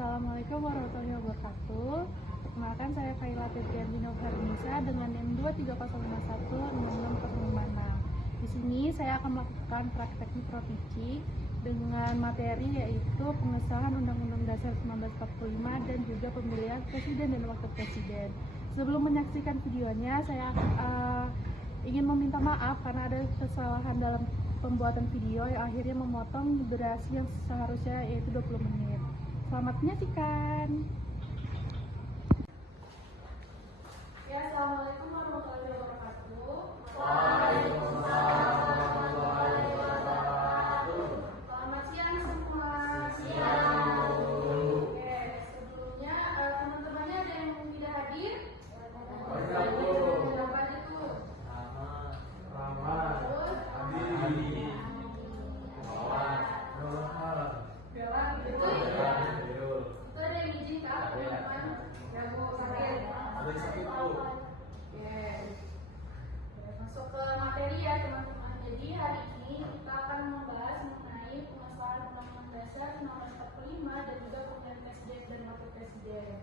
Assalamualaikum warahmatullahi wabarakatuh. Perkenalkan, saya Kaila Petrianti Nurharnisa dengan NIM 23051-66056. Di sini saya akan melakukan praktek mikroteaching dengan materi yaitu pengesahan Undang-Undang Dasar 1945 dan juga pemilihan Presiden dan Wakil Presiden. Sebelum menyaksikan videonya, saya ingin meminta maaf karena ada kesalahan dalam pembuatan video yang akhirnya memotong durasi yang seharusnya yaitu 20 menit. Selamat menyaksikan. Ya, Assalamualaikum warahmatullahi wabarakatuh. Waalaikumsalam warahmatullahi wabarakatuh. Selamat siang semua. Siang. Oke, sebelumnya teman-temannya ada yang tidak hadir? Siapa itu? Rahmat. Terus? Adi. Bella, itu ya? Itu ada yang izin kak, teman-teman? Yang mau sakit? Ada sakit tuh. Oke. Masuk ke materi ya teman-teman. Jadi hari ini kita akan membahas mengenai pengesahan Undang-Undang Dasar 1945 dan juga pemilihan Presiden dan Wakil Presiden.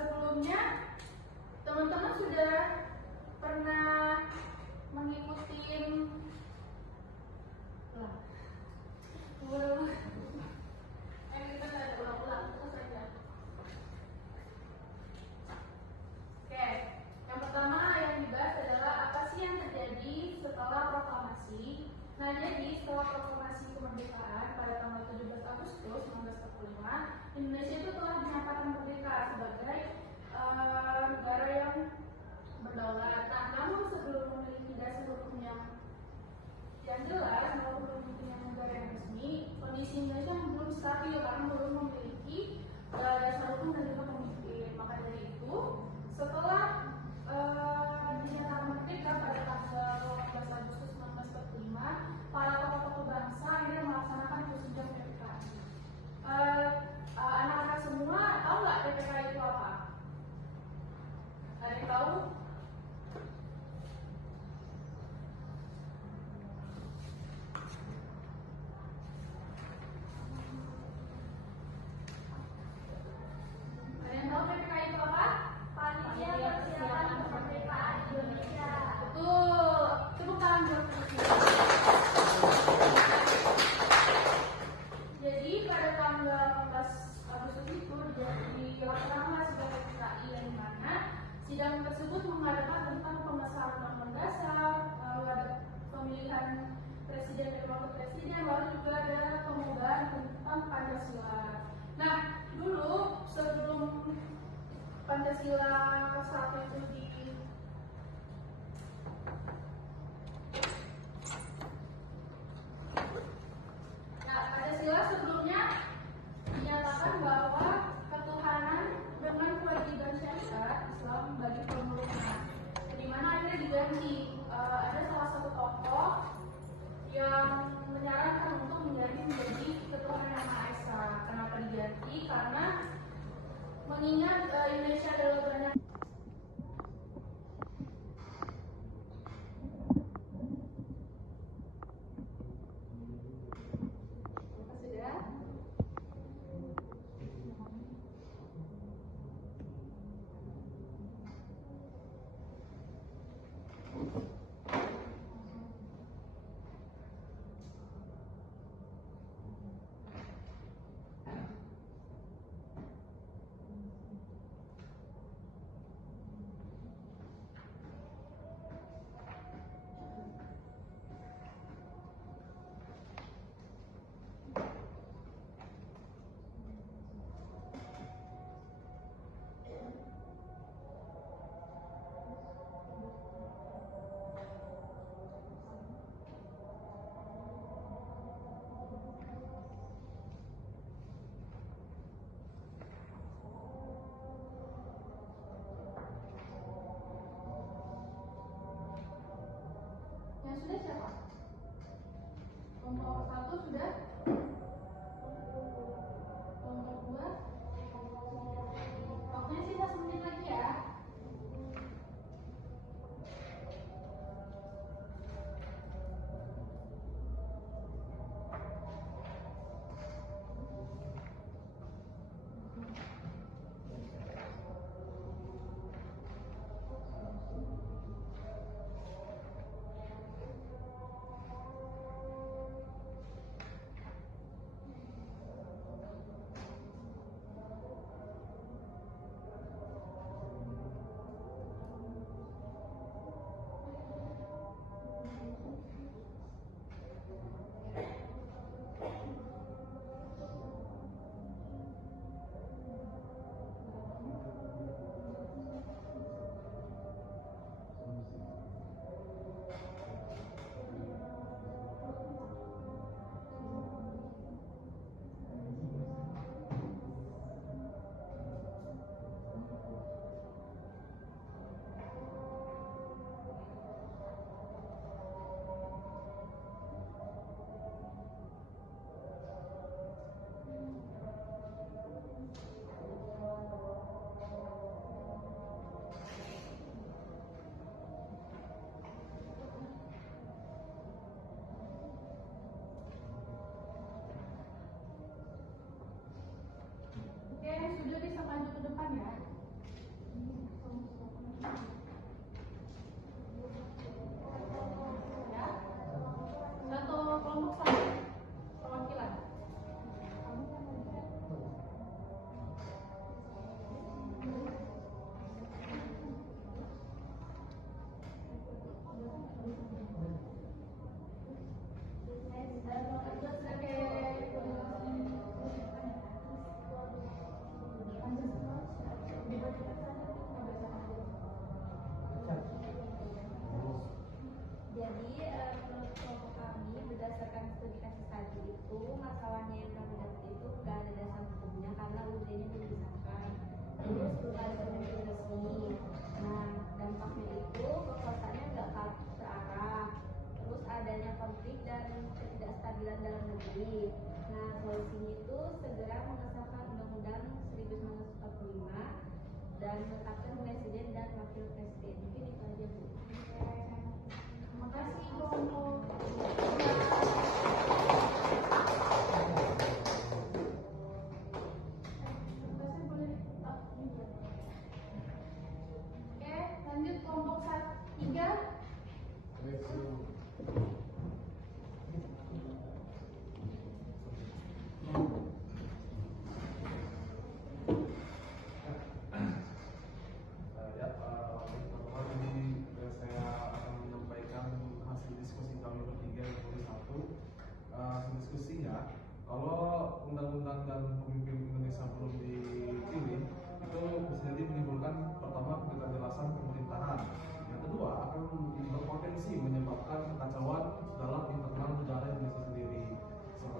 Sebelumnya teman-teman sudah pernah mengikuti kita ada ulang-ulang terus saja. Oke, yang pertama yang dibahas adalah apa sih yang terjadi setelah proklamasi. Nah, jadi setelah proklamasi kemerdekaan pada tanggal 17 Agustus 1945, Indonesia itu telah dinyatakan merdeka sebagai negara yang berdaulat. Nah, namun sebelum memiliki dasar hukum yang jelas maupun pemimpin negara yang resmi, kondisi Indonesia belum stabil karena belum memiliki dasar hukum dan juga pemimpin. Maka dari itu, setelah dinyatakan merdeka pada tanggal 18 Agustus 1945, para tokoh-tokoh bangsa akhirnya melaksanakan prosedur PPK. Anak-anak semua tahu nggak PPK itu apa? Ada yang tahu? Sidang tersebut mengadakan tentang pengesahan Undang-Undang Dasar, pemilihan Presiden dan Wakil Presiden, lalu juga ada pengubahan tentang Pancasila. Nah, dulu sebelum Pancasila saat itu Pancasila sebelumnya dinyatakan bahwa ketuhanan dengan kewajiban syariat Islam bagi pemeluknya, di mana akhirnya diganti. Ada salah satu tokoh yang menyarankan untuk menjadi ketuhanan yang Maha Esa. Kenapa diganti? Karena mengingat Indonesia adalah banyak dan menetapkan presiden dan wakil presiden. Mungkin itu aja, Bu. Terima kasih kelompok. Oke, lanjut kelompok 3. Diskusinya, kalau undang-undang dan pemimpin Indonesia belum dipilih, itu bisa jadi menimbulkan pertama ketidakjelasan pemerintahan. Yang kedua akan berpotensi menyebabkan kekacauan dalam internal negara Indonesia sendiri,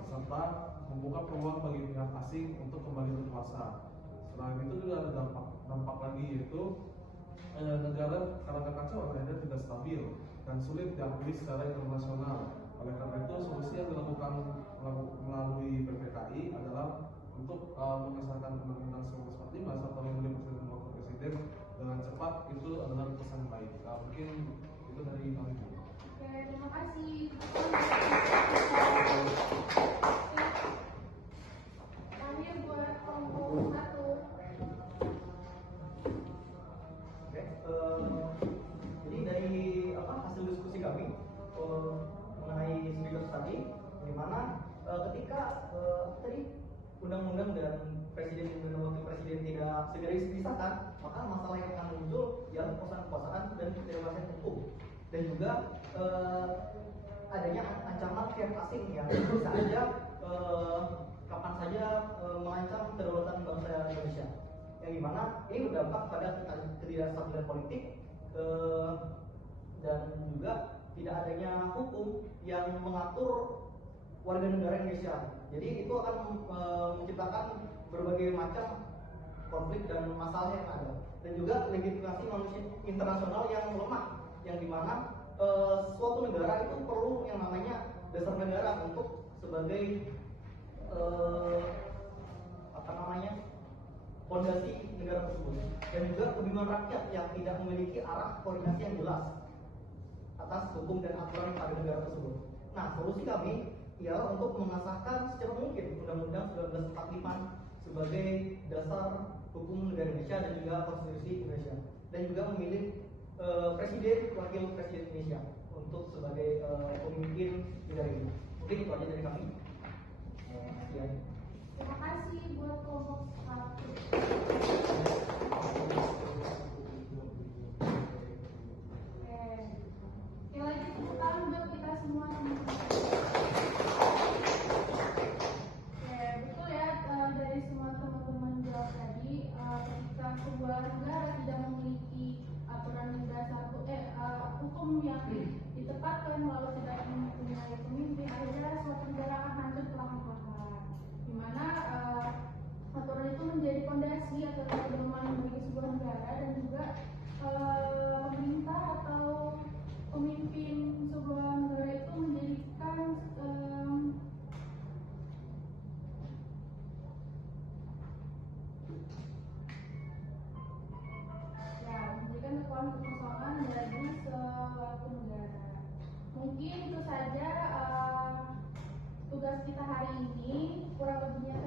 serta membuka peluang bagi pihak asing untuk kembali berkuasa. Selain itu juga ada dampak lagi, yaitu negara karena kekacauan akhirnya tidak stabil dan sulit diakui secara internasional. Oleh karena itu, solusi yang dilakukan melalui PPKI adalah untuk mengesahkan Undang-Undang 1945 serta memilih presiden dan wakil presiden dengan cepat. Itu adalah pesan yang baik. Mungkin itu dari kami. Oke, terima kasih. Terakhir buat kelompok 1. Oke, jadi dari hasil diskusi kami mengenai studi tadi, di mana ketika tadi undang-undang dan presiden dan wakil presiden tidak segera disahkan, maka masalah yang akan muncul ialah kekuasaan dan ketidakpastian hukum, dan juga adanya ancaman pihak asing yang bisa saja kapan saja mengancam kedaulatan bangsa Indonesia, yang dimana ini berdampak pada ketidakstabilan politik dan juga tidak adanya hukum yang mengatur warga negara Indonesia. Jadi itu akan menciptakan berbagai macam konflik dan masalah yang ada, dan juga legitimasi manusia internasional yang lemah, yang dimana suatu negara itu perlu yang namanya dasar negara untuk sebagai fondasi negara tersebut, dan juga kebingungan rakyat yang tidak memiliki arah koordinasi yang jelas atas hukum dan aturan pada negara tersebut. Nah, solusi kami ialah untuk mengesahkan secara mungkin Undang-Undang 1945 sebagai dasar hukum negara Indonesia dan juga konstitusi Indonesia, dan juga memilih presiden, wakil presiden Indonesia untuk sebagai pemimpin negara ini. Mungkin itu aja dari kami. Sekian. Terima kasih buat kelompok 1. Oke, lagi tepuk tangan buat kita semua. Oke, betul ya, dari semua teman-teman jawab tadi, ketika sebuah negara tidak memiliki aturan dasar hukum yang ditetapkan, lalu tidak mempunyai pemimpin, akhirnya suatu negara akan hancur perlahan-lahan, di mana aturan itu menjadi fondasi atau pedoman bagi sebuah negara, dan juga pemerintah atau pemimpin sebuah negara itu menjadikan menjadikan kekosongan dari suatu negara. Mungkin itu saja tugas kita hari ini, kurang lebihnya